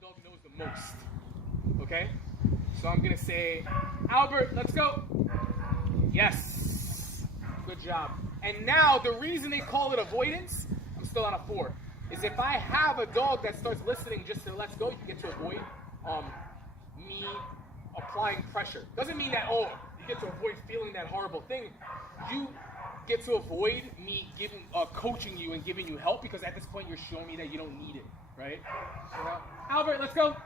the dog knows the most. Okay? So I'm going to say, Albert, let's go. Yes. Good job. And now the reason they call it avoidance, I'm still on a 4, is if I have a dog that starts listening just to let's go, you get to avoid me applying pressure. Doesn't mean that, oh, you get to avoid feeling that horrible thing. You get to avoid me coaching you and giving you help, because at this point you're showing me that you don't need it, right? So, Albert, let's go.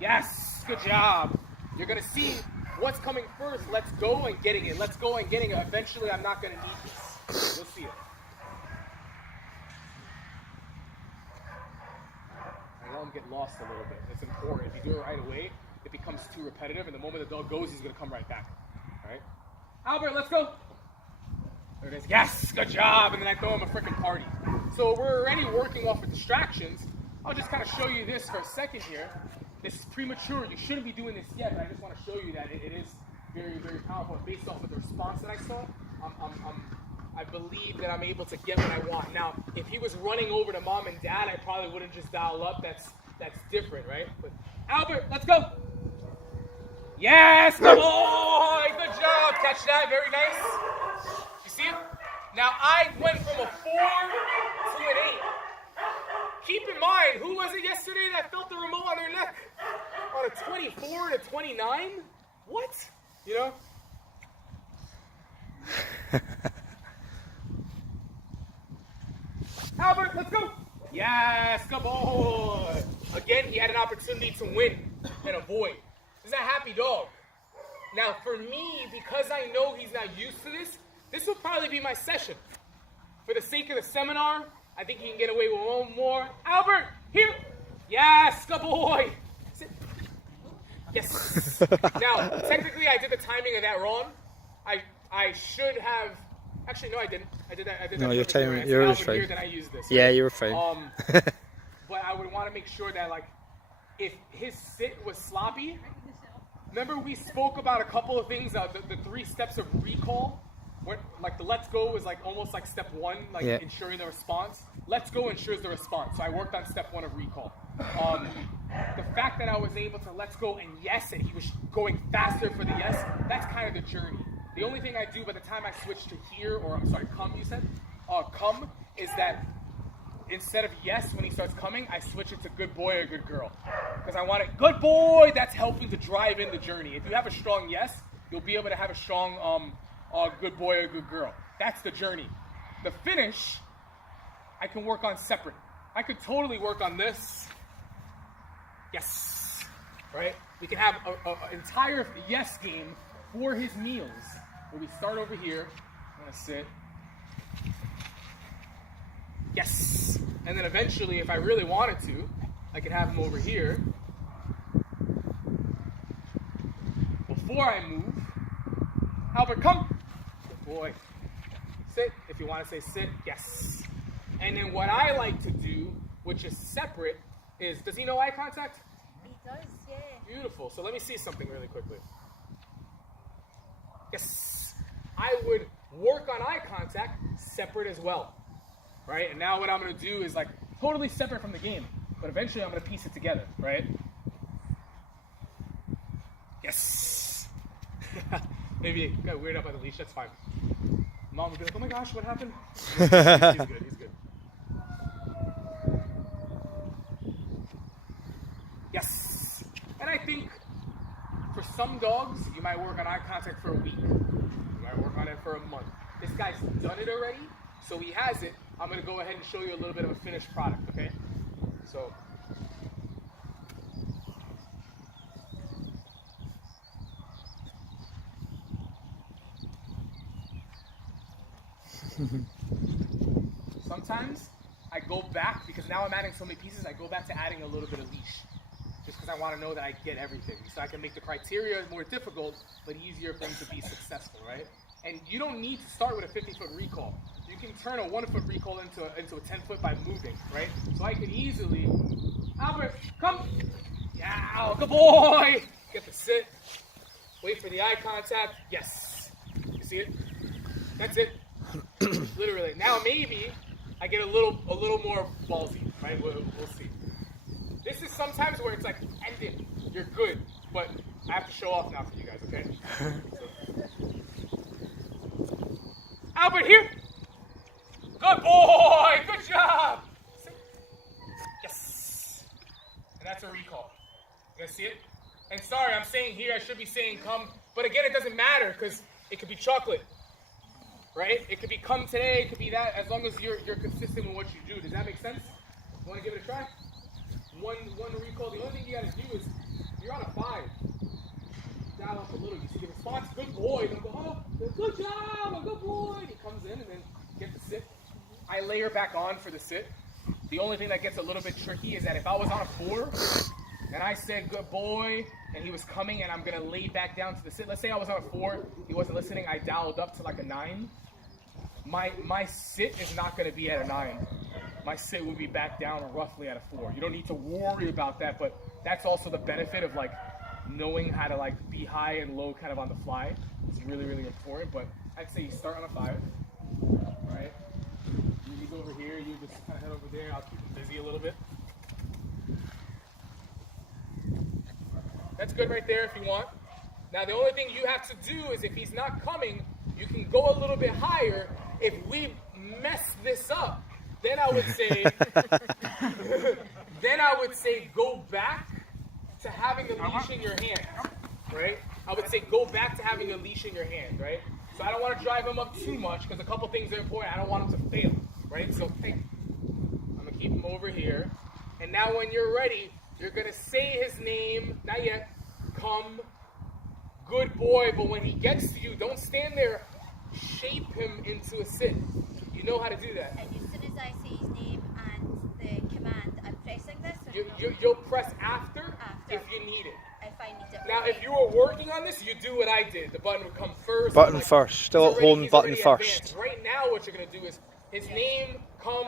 Yes, good job. You're going to see what's coming first. Let's go and getting it. Let's go and getting it. Eventually, I'm not going to need this. You'll see it. I let him get lost a little bit. It's important. If you do it right away, it becomes too repetitive, and the moment the dog goes, he's going to come right back. All right? Albert, let's go. There it is. Yes, good job. And then I throw him a freaking party. So we're already working off of distractions. I'll just kind of show you this for a second here. This is premature. You shouldn't be doing this yet, but I just want to show you that it is very, very powerful. Based off of the response that I saw, I believe that I'm able to get what I want. Now, if he was running over to mom and dad, I probably wouldn't just dial up. That's different, right? But Albert, let's go. Yes, good boy. Good job. Catch that. Very nice. You see it? Now, I went from a 4 to an 8. Keep in mind, who was it yesterday that felt the remote on their neck? On a 24 to 29? What? You know? Albert, let's go. Yes, good boy. Again, he had an opportunity to win and avoid. This is a happy dog. Now, for me, because I know he's not used to this will probably be my session. For the sake of the seminar, I think he can get away with one more. Albert, here. Yes, good boy. Sit. Yes. Now, technically, I did the timing of that wrong. I should have. Actually, no, I didn't. I did that. No, you're timing. You're fine. Then I used this. Yeah, right? you were fine. But I would want to make sure that, like, if his sit was sloppy. Remember, we spoke about a couple of things. The 3 steps of recall. Where, like, the let's go was like almost like step 1, like ensuring the response. Let's go ensures the response. So I worked on step 1 of recall. The fact that I was able to let's go and yes, and he was going faster for the yes, that's kind of the journey. The only thing I do by the time I switch to here, or I'm sorry, come, you said? Come, is that instead of yes, when he starts coming, I switch it to good boy or good girl. Because I want it, good boy, that's helping to drive in the journey. If you have a strong yes, you'll be able to have a strong good boy or good girl. That's the journey. The finish, I can work on separate. I could totally work on this. Yes. Right? We can have an entire yes game for his meals. Where we start over here. I'm going to sit. Yes. And then eventually, if I really wanted to, I could have him over here. Before I move. Albert, come. Good boy. Sit. If you want to say sit, yes. And then what I like to do, which is separate, is, does he know eye contact? He does, yeah. Beautiful. So let me see something really quickly. Yes. I would work on eye contact separate as well. Right? And now what I'm going to do is like totally separate from the game. But eventually I'm going to piece it together. Right? Yes. Maybe it got weird up by the leash. That's fine. Mom would be like, oh my gosh, what happened? He's good. He's good. Yes. And I think for some dogs, you might work on eye contact for a week. You might work on it for a month. This guy's done it already, so he has it. I'm going to go ahead and show you a little bit of a finished product, okay? So. Sometimes I go back, because now I'm adding so many pieces, I go back to adding a little bit of leash. Just because I want to know that I get everything. So I can make the criteria more difficult, but easier for them to be successful, right? And you don't need to start with a 50-foot recall. You can turn a 1-foot recall into a 10-foot by moving, right? So I can easily, Albert, come. Yeah, good boy. Get the sit. Wait for the eye contact. Yes. You see it? That's it. Literally. Now maybe I get a little more ballsy, right? We'll see. This is sometimes where it's like ended, you're good, but I have to show off now for you guys, okay? Albert here. Good boy, good job. Yes. And that's a recall. You guys see it? And sorry, I'm saying here, I should be saying come, but again, it doesn't matter because it could be chocolate, right? It could be come today, it could be that, as long as you're consistent with what you do. Does that make sense? You want to give it a try? One recall. The only thing you got to do is, you're on a 5. Dial up a little. You see the response, good boy. Don't go, oh, good job, a good boy. He comes in and then get the sit. I layer back on for the sit. The only thing that gets a little bit tricky is that if I was on a 4, and I said good boy, and he was coming and I'm going to lay back down to the sit. Let's say I was on a 4, he wasn't listening, I dialed up to like a 9. My sit is not going to be at a 9. My sit would be back down roughly at a 4. You don't need to worry about that, but that's also the benefit of like knowing how to like be high and low kind of on the fly. It's really, really important, but I'd say you start on a 5, right? He's over here, you just kind of head over there, I'll keep him busy a little bit. That's good right there if you want. Now the only thing you have to do is if he's not coming, you can go a little bit higher. If we mess this up, then I would say, go back to having a leash in your hand, right? I would say go back to having a leash in your hand, right? So I don't want to drive him up too much because a couple things are important. I don't want him to fail, right? So hey, I'm gonna keep him over here. And now when you're ready, you're going to say his name, not yet, come, good boy, but when he gets to you, don't stand there, shape him into a sit. You know how to do that. And as soon as I say his name and the command, I'm pressing this? You'll press after if you need it. If I need it. Now, if you were working on this, you do what I did. The button would come first. Button first. Still at home, button first. Advanced. Right now, what you're going to do is his name, come,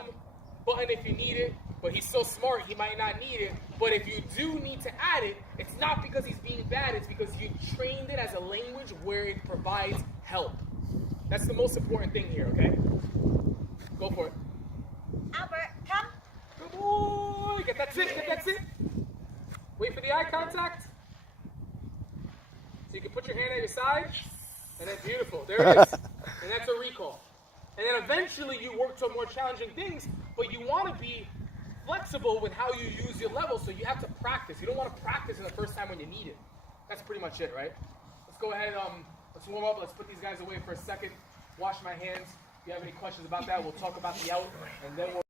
button if you need it. But he's so smart, he might not need it. But if you do need to add it, it's not because he's being bad, it's because you trained it as a language where it provides help. That's the most important thing here, okay? Go for it. Albert, come. Good boy. Get that sit, get that sit. Wait for the eye contact. So you can put your hand at your side, and then beautiful. There it is. And that's a recall. And then eventually you work to more challenging things, but you want to be flexible with how you use your level, so you have to practice. You don't want to practice in the first time when you need it. That's pretty much it, right? Let's go ahead, let's warm up. Let's put these guys away for a second. Wash my hands. If you have any questions about that, we'll talk about the out, and then we'll